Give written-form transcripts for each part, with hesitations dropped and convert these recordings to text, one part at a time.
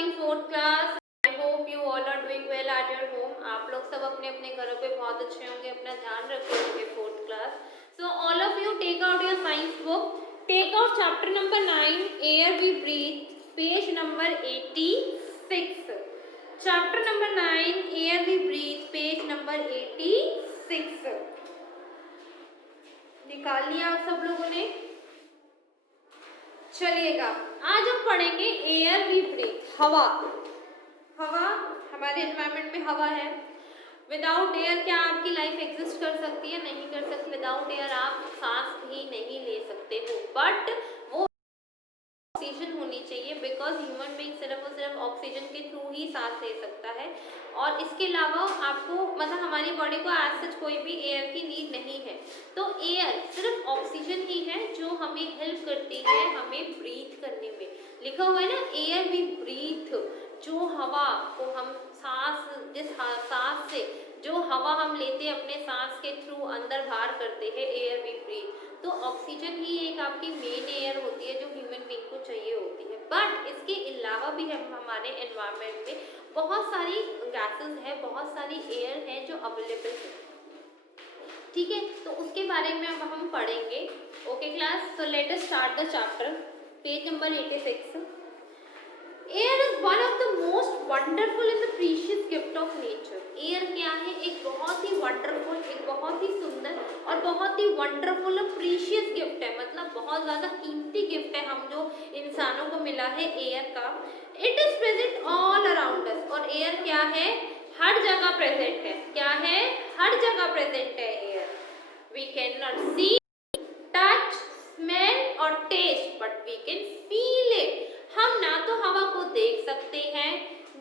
Morning fourth class. I hope you all are doing well at your home. आप लोग सब अपने अपने घरों पे बहुत अच्छे होंगे, अपना ध्यान रखे होंगे। Fourth class, so all of you take out your science book, take out chapter number 9 air we breathe, page number 86। Chapter number 9 air we breathe, page number 86 निकाल लिया आप सब लोगों ने। चलिएगा, आज हम पढ़ेंगे एयर वी ब्रीथ, हवा। हवा, हमारे एनवायरनमेंट में हवा है। विदाउट एयर क्या आपकी लाइफ एग्जिस्ट कर सकती है? नहीं कर सकती। विदाउट एयर आप सांस भी नहीं ले सकते हो, बट वो ऑक्सीजन होनी चाहिए, बिकॉज ह्यूमन बीइंग सिर्फ और सिर्फ ऑक्सीजन के थ्रू ही सांस ले सकता है। और इसके अलावा आपको मतलब हमारी बॉडी को एज सच कोई भी एयर की नीड नहीं है। तो एयर सिर्फ ऑक्सीजन ही है जो हमें हेल्प करती है हमें ब्रीथ करने में। लिखा हुआ है ना, एयर वी ब्रीथ, जो हवा को हम सांस से जो हवा हम लेते हैं अपने सांस के थ्रू अंदर बाहर करते हैं, एयर वी ब्रीथ। तो ऑक्सीजन ही एक आपकी मेन एयर होती है जो ह्यूमन बीइंग को चाहिए होती है। बट इसके अलावा भी हम हमारे एनवायरनमेंट में बहुत सारी गैसेस हैं, बहुत सारी एयर हैं जो अवेलेबल है। ठीक है, तो उसके बारे में अब हम पढ़ेंगे। Okay class, so let us start the chapter. Page number 86। Air is one of the most wonderful and the precious gift of nature. Air क्या है? एक बहुत ही वंडरफुल, एक बहुत ही सुंदर और बहुत ही वंडरफुल और प्रीशियस गिफ्ट है। मतलब बहुत ज़्यादा कीमती गिफ्ट है हम जो इंसानों को मिला है एयर का। It is present all around us. और एयर क्या है? हर जगह प्रेजेंट है। क्या है? हर जगह प्रेजेंट है air. We can not see, touch, smell और taste, but we can feel it. हम ना तो हवा को देख सकते हैं,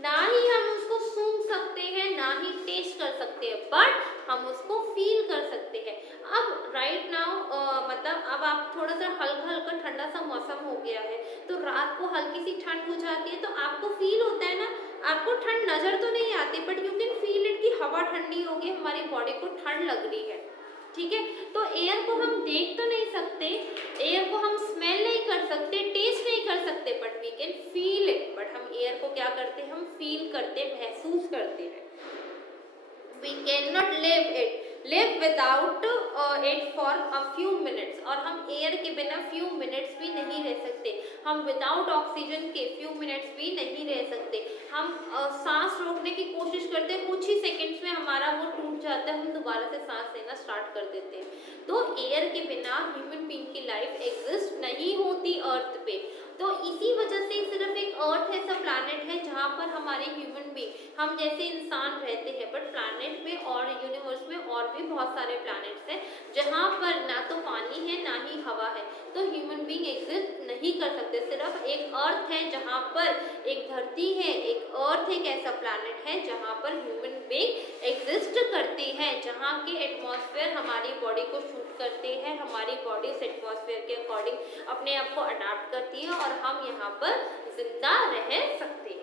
ना ही हम उसको सूंघ सकते हैं, ना ही टेस्ट कर सकते हैं, बट हम उसको फील कर सकते हैं। अब राइट नाउ मतलब अब आप थोड़ा सा हल्का हल्का ठंडा सा मौसम हो गया है, तो रात को हल्की सी ठंड हो जाती है, तो आपको फील होता है ना, आपको ठंड नजर तो नहीं आती, but you can feel it कि हवा ठंडी हो गई, हमारी बॉडी को ठंड लग रही है। ठीक है, तो एयर को हम देख तो नहीं सकते, एयर को हम स्मेल नहीं कर सकते, टेस्ट नहीं कर सकते, but we can feel it. But हम एयर को क्या करते हैं? हम फील करते, महसूस करते हैं। We can not live without it for a few minutes. और हम एयर के बिना फ्यू मिनट्स भी नहीं रह सकते। हम विदाउट ऑक्सीजन के फ्यू मिनट्स भी नहीं रह सकते। हम सांस रोकने की कोशिश करते हैं, कुछ ही सेकंड्स में हमारा वो टूट जाता है, हम दोबारा से सांस लेना स्टार्ट कर देते हैं। तो एयर के बिना ह्यूमन बीइंग की लाइफ एग्जिस्ट नहीं होती अर्थ पे। तो इसी वजह से सिर्फ एक अर्थ ऐसा प्लैनेट है जहाँ पर हमारे ह्यूमन बीइंग, हम जैसे इंसान रहते हैं, बट प्लैनेट में और यूनिवर्स में और भी बहुत सारे प्लैनेट्स हैं जहाँ पर ना तो पानी है ना ही हवा है, तो ह्यूमन बीइंग एग्जिस्ट नहीं कर सकते। सिर्फ एक अर्थ है जहाँ पर, एक धरती है, एक अर्थ एक ऐसा प्लैनेट है जहाँ पर ह्यूमन बीइंग एग्जिस्ट करते हैं, जहाँ के एटमॉस्फेयर हमारी बॉडी को शूट करते हैं, हमारी बॉडी इस एटमॉस्फेयर के अकॉर्डिंग अपने आप को अडाप्ट करती है और हम यहाँ पर जिंदा रह सकते हैं।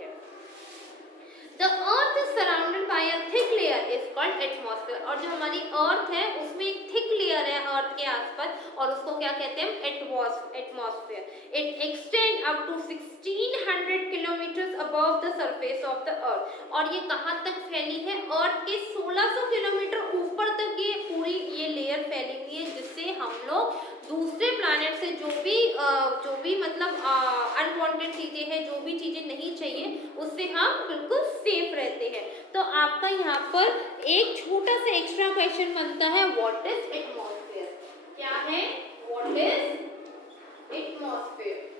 The earth is surrounded by a thick layer is called atmosphere। और जो हमारी अर्थ है उसमें एक थिक लेयर है अर्थ के आसपास, और उसको क्या कहते हैं? Atmosphere. It extend up to 1600 kilometre above the surface of the earth. और ये कहाँ तक फैली है? अर्थ के 1600 किलोमीटर ऊपर तक ये पूरी ये लेयर फैली हुई है, जिससे हम लोग दूसरे प्लैनेट से जो भी मतलब अनवांटेड चीजें हैं, जो भी चीजें नहीं चाहिए, उससे हम बिल्कुल सेफ रहते हैं। तो आपका यहाँ पर एक छोटा सा एक्स्ट्रा क्वेश्चन बनता है, व्हाट इज एटमॉस्फेयर? क्या है? What is atmosphere?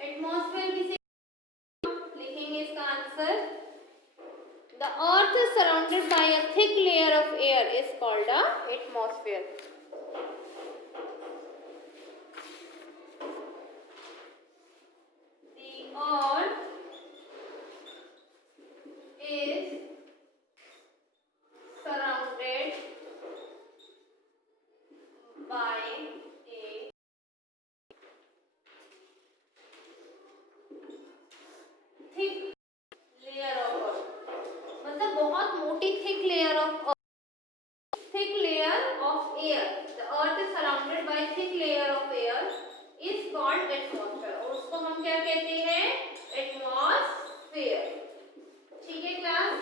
एटमॉस्फेयर किसे लिखेंगे? इसका answer, the earth is surrounded by a thick layer of air is called a atmosphere। The earth is surrounded by a thick layer of earth। मतलब बहुत मोटी thick layer of air, the earth is surrounded by thick layer of air is called atmosphere, और उसको हम क्या कहते हैं, atmosphere. ठीक है क्लास,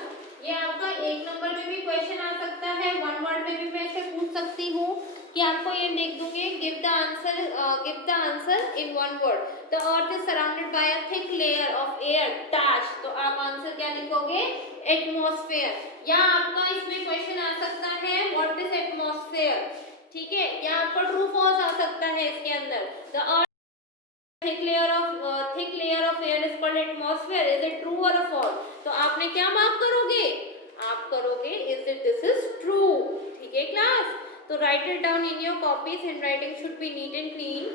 ये आपका 1 नंबर में भी क्वेश्चन आ सकता है, 1 वर्ड में भी मैं इसे पूछ सकती हूँ कि आपको ये लिख दूंगी, give the answer in 1 word, the earth is surrounded by a thick layer of air dash, तो आप आंसर क्या लिखोगे, एटमॉस्फेयर। या आपका इसमें क्वेश्चन आ सकता है व्हाट इज एटमॉस्फेयर, ठीक है, या आपका ट्रू फॉल्स आ सकता है इसके अंदर, the earth thick layer of air is called atmosphere, is it true or false, तो आपने क्या मार्क करोगे, आप करोगे is it this is true। ठीक है क्लास, तो write it down in your copies, handwriting should be neat and clean।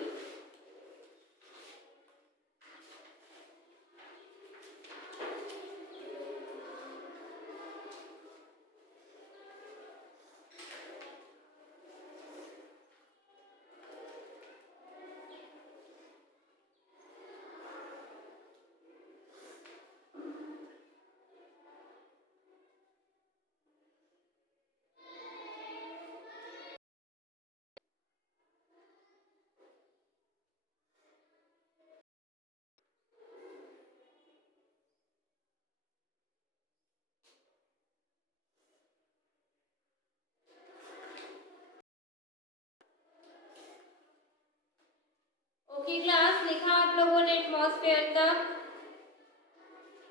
Okay class, लिखा आप लोगों ने एटमॉस्फेयर तक,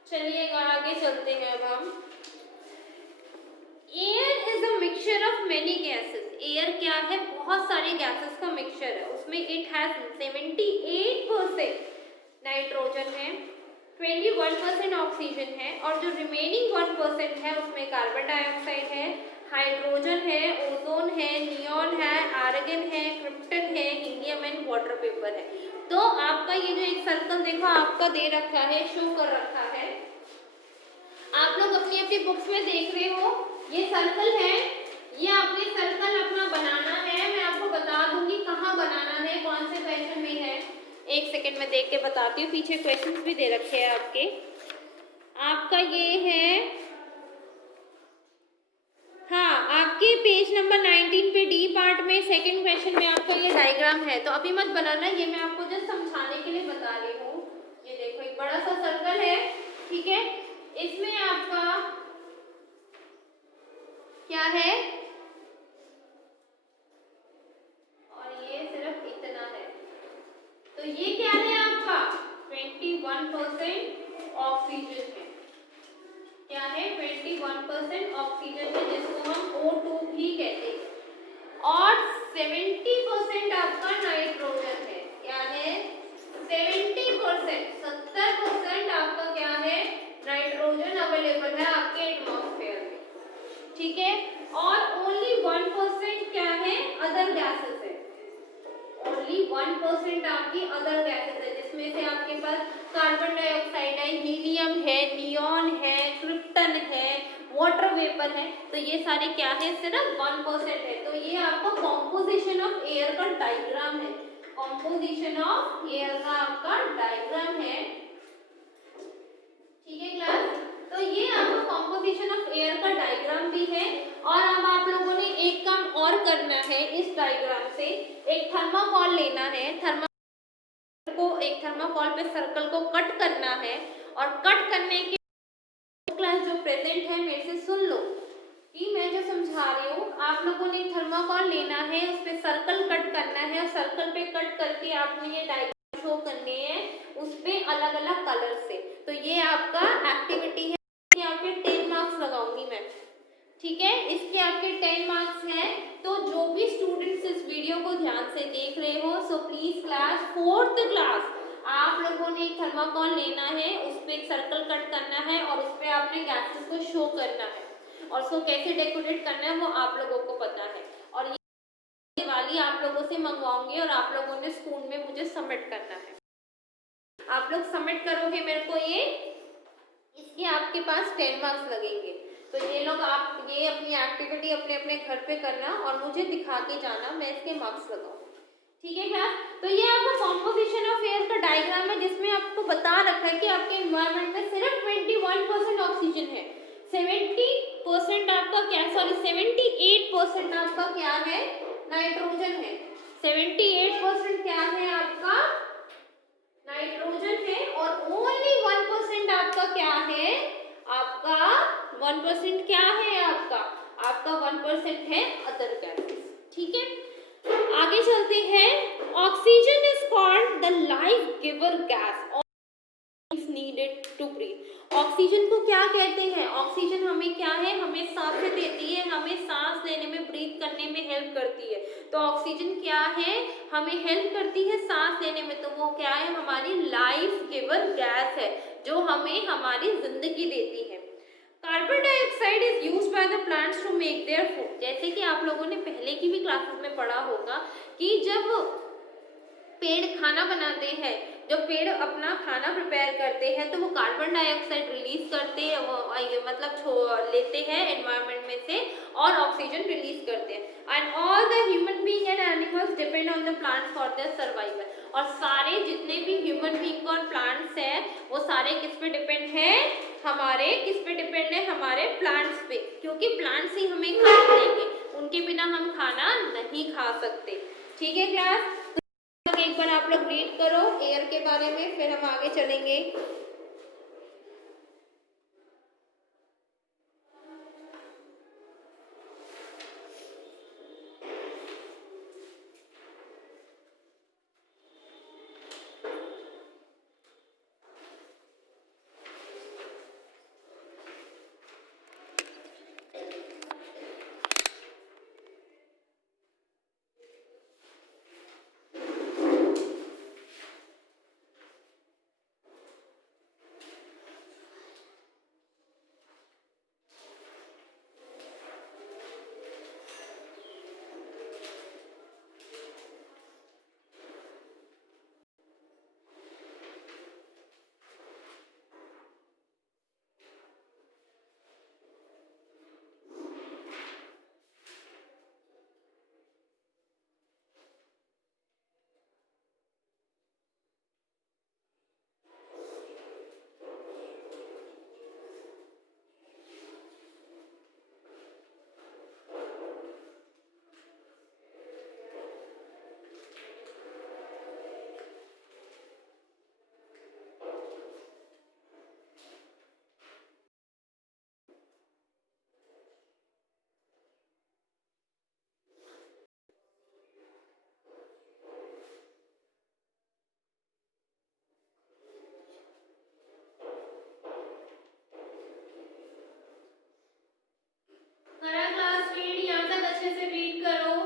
चलिएगा आगे चलते हैं अब हम। Air is a mixture of many gases, air क्या है, बहुत सारे गैसेस का मिक्सचर है, उसमें इट हैज 78% नाइट्रोजन है, 21% ऑक्सीजन है, और जो रिमेनिंग 1% है उसमें कार्बन डाइऑक्साइड है, हाइड्रोजन है, ओजोन है, नियॉन है, आर्गन है, क्रिप्टन है, हीलियम एंड वाटर वेपर है। तो आपका ये जो एक सर्कल देखो आपका दे रखा है, शो कर रखा है, आप लोग अपनी अपनी बुक्स में देख रहे हो, ये सर्कल है, ये आपने सर्कल अपना बनाना है, मैं आपको बता दूंगी कहाँ बनाना है, कौन से क्वेश्चन में है, एक सेकंड में देख के बताती हूँ, पीछे क्वेश्चंस भी दे रखे हैं आपके, आपका ये है, हाँ आपके पेज नंबर 19 पे डी पार्ट में सेकंड क्वेश्चन में आपका ये डायग्राम है, तो अभी मत बनाना, ये मैं आपको जस्ट समझाने के लिए बता रही हूँ। ये देखो एक बड़ा सा सर्कल है, ठीक है, इसमें आपका क्या है, और ये सिर्फ इतना है, तो ये क्या है आपका 21% ऑक्सीजन है, क्या है 21% ऑक्सीजन है, जिसको हम O2 भी कहते हैं, और 70% आपका नाइट्रोजन है, क्या है 70%, 70% आपका क्या है, नाइट्रोजन अवेलेबल है आपके एटमॉस्फेयर में, ठीक है, और ओनली 1% क्या है, अदर गैसेस है, ओनली 1% आपकी अदर गैसेस है, जिसमें से आपके पास कार्बन डाइऑक्साइड है, हीलियम है, नियॉन है, क्रिप्टन है, वाटर वेपर है, तो ये सारे क्या है, सिर्फ 1% है। तो ये आपका कॉम्पोजिशन ऑफ एयर का डायग्राम है, कॉम्पोजिशन ऑफ एयर का आपका डायग्राम है, ठीक है क्लास, तो ये आपका कॉम्पोजिशन ऑफ एयर का डायग्राम भी है। और अब आप लोगों ने एक काम और करना है, इस डायग्राम से एक थर्माकोल लेना है, एक थर्माकोल पे सर्कल को कट करना है, और कट करने के क्लास जो प्रेजेंट है मेरे से सुन लो कि मैं जो समझा रही हूँ, आप लोगों ने थर्माकोल लेना है, उस पे सर्कल कट करना है, और सर्कल पे कट करके आपने ये डायग्राम शो करने हैं उस पे अलग अलग कलर से। तो ये आपका एक्टिविटी है, आपके 10 मार्क्स लगाऊंगी मैं, ठीक है, इसके आपके 10 मार्क्स हैं। तो जो भी स्टूडेंट्स इस वीडियो को ध्यान से देख रहे हो, so please class 4th class आप लोगों ने एक थर्माकोल लेना है, उस पर एक सर्कल कट करना है, और उस पर आपने गैसेस को शो करना है, और उसको कैसे डेकोरेट करना है वो आप लोगों को पता है, और ये दिवाली आप लोगों से मंगवाऊंगी, और आप लोगों ने स्कूल में मुझे सबमिट करना है, आप लोग सबमिट करोगे मेरे को ये, इसके आपके पास 10 मार्क्स लगेंगे। तो ये लोग आप ये अपनी एक्टिविटी अपने अपने घर पे करना, और मुझे दिखा के जाना, मैं इसके मार्क्स लगाऊंगी, ठीक है क्लास। तो ये आपका कॉम्पोजिशन ऑफ एयर का डायग्राम है, जिसमें आपको बता रखा है कि आपके एनवायरनमेंट में सिर्फ 21% ऑक्सीजन है, 70% आपका क्या, सॉरी 78% आपका क्या है, नाइट्रोजन है। 78% क्या है आपका नाइट्रोजन है और ओनली 1% आपका क्या है, आपका 1% क्या है, आपका 1% है अदर गैसेस। ठीक है, आगे चलते हैं। Oxygen is called the life giver gas is needed to breathe. Oxygen को क्या कहते हैं? ऑक्सीजन हमें क्या है, हमें सांसें देती है, हमें सांस लेने में, ब्रीथ करने में हेल्प करती है। तो ऑक्सीजन क्या है, हमें हेल्प करती है सांस लेने में, तो वो क्या है, हमारी लाइफ गिवर गैस है जो हमें हमारी जिंदगी देती है। Carbon dioxide is used by the plants to make their food. जैसे कि आप लोगों ने पहले की भी क्लासेस में पढ़ा होगा कि जब पेड़ खाना बनाते हैं, जब पेड़ अपना खाना प्रिपेयर करते हैं तो वो कार्बन डाइऑक्साइड रिलीज करते हैं, वो मतलब लेते हैं एनवायरनमेंट में से और ऑक्सीजन रिलीज करते हैं। And all the human being and animals depend on the plants for their survival. और सारे जितने भी ह्यूमन बीइंग और प्लांट्स हैं वो सारे किस पे डिपेंड है, हमारे किस पे डिपेंड है, हमारे प्लांट्स पे, क्योंकि प्लांट्स ही हमें खाना देंगे, उनके बिना हम खाना नहीं खा सकते। ठीक है क्लास, एक बार आप लोग रीड करो एयर के बारे में, फिर हम आगे चलेंगे। करा क्लास रीड, यहाँ तक अच्छे से रीड करो।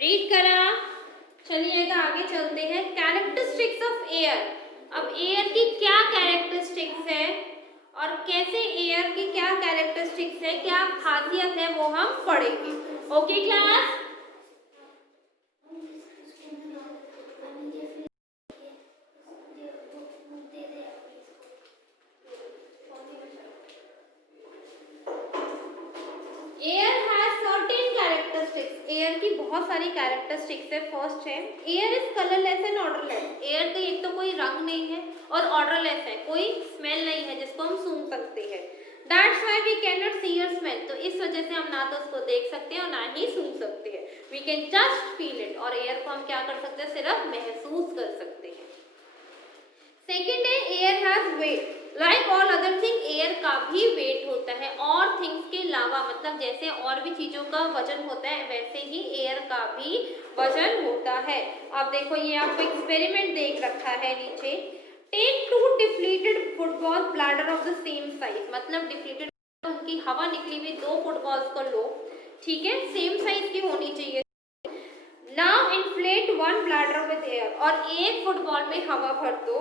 रीड करा, चलिएगा आगे चलते हैं। Characteristics of air. अब एयर की क्या कैरेक्टरिस्टिक्स है और कैसे एयर की क्या कैरेक्टरिस्टिक्स है, क्या खासियत है, वो हम पढ़ेंगे। ओके क्लास, एयर की बहुत सारी कैरेक्टरिस्टिक्स है। फर्स्ट है air is colourless and odourless. Air का एक तो कोई रंग नहीं है और ऑर्डरलेस है, कोई स्मेल नहीं है जिसको हम सूंघ सकते हैं। That's why we can not see your smell. तो इस वजह से हम ना तो उसको देख सकते हैं और ना ही सूंघ सकते हैं। We can just feel it. और एयर को हम क्या कर सकते हैं, सिर्फ महसूस कर सकते हैं। सेकेंड है air has weight. Like all other thing air का भी वेट होता है, और थिंग्स के अलावा, मतलब जैसे और भी चीजों का वजन होता है वैसे ही एयर का भी वजन होता है। अब देखो ये आपको एक्सपेरिमेंट देख रखा है नीचे, take 2 deflated football bladder of the same size, मतलब डिफ्लेटेड उनकी हवा निकली हुई 2 फुटबॉल्स को लो, ठीक है, सेम साइज की होनी चाहिए। Now inflate 1 bladder with air, और एक फुटबॉल में हवा भर दो,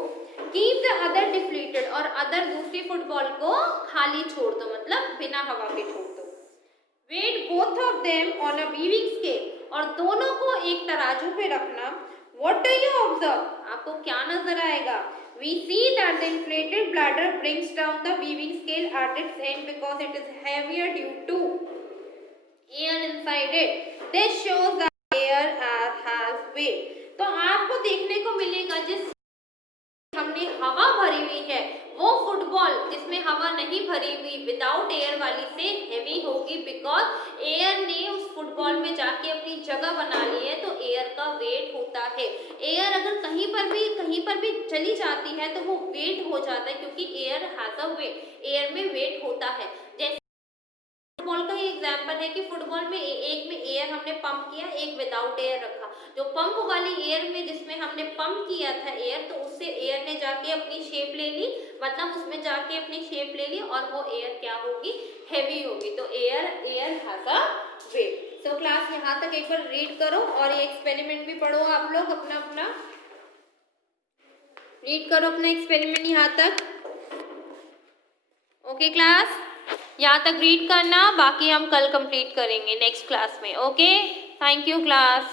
कीप द अदर डिफ्लेटेड, और अदर दूसरी फुटबॉल को खाली छोड़ दो, मतलब बिना हवा के छोड़ दो। Weigh both of them on a weighing scale, और दोनों को एक तराजू पे रखना। व्हाट डू यू ऑब्जर्व, आपको क्या नजर आएगा? We see that the inflated bladder brings down the weaving scale at its end because it is heavier due to air inside it. This shows that air has weight. तो आपको देखने को मिलेगा जिस हमने हवा भरी हुई है वो फुटबॉल जिसमें हवा नहीं भरी हुई विदाउट एयर वाली से हेवी होगी, बिकॉज एयर ने उस फुटबॉल में जाके अपनी जगह बना ली है, तो एयर का वेट होता है। एयर अगर कहीं पर भी चली जाती है तो वो वेट हो जाता है, क्योंकि air has a weight, air में वेट होता है। जैसे फुटबॉल का ही एग्जांपल है कि फुटबॉल में एक में एयर हमने पंप किया, एक विदाउट एयर रखा, जो पंप वाली एयर में जिसमें हमने पंप किया था एयर, तो उससे एयर ने जाके अपनी शेप ले ली, मतलब उसमें जाके अपनी शेप ले ली, और वो एयर क्या होगी, हेवी होगी। तो air has a weight. So class यहाँ तक एक बार रीड करो, और ये एक्सपेरिमेंट भी पढ़ो आप लोग अपना रीड करो अपना एक्सपेरिमेंट यहाँ तक। ओके क्लास, यहाँ तक रीड करना, बाकी हम कल कंप्लीट करेंगे नेक्स्ट क्लास में। Okay, thank you class.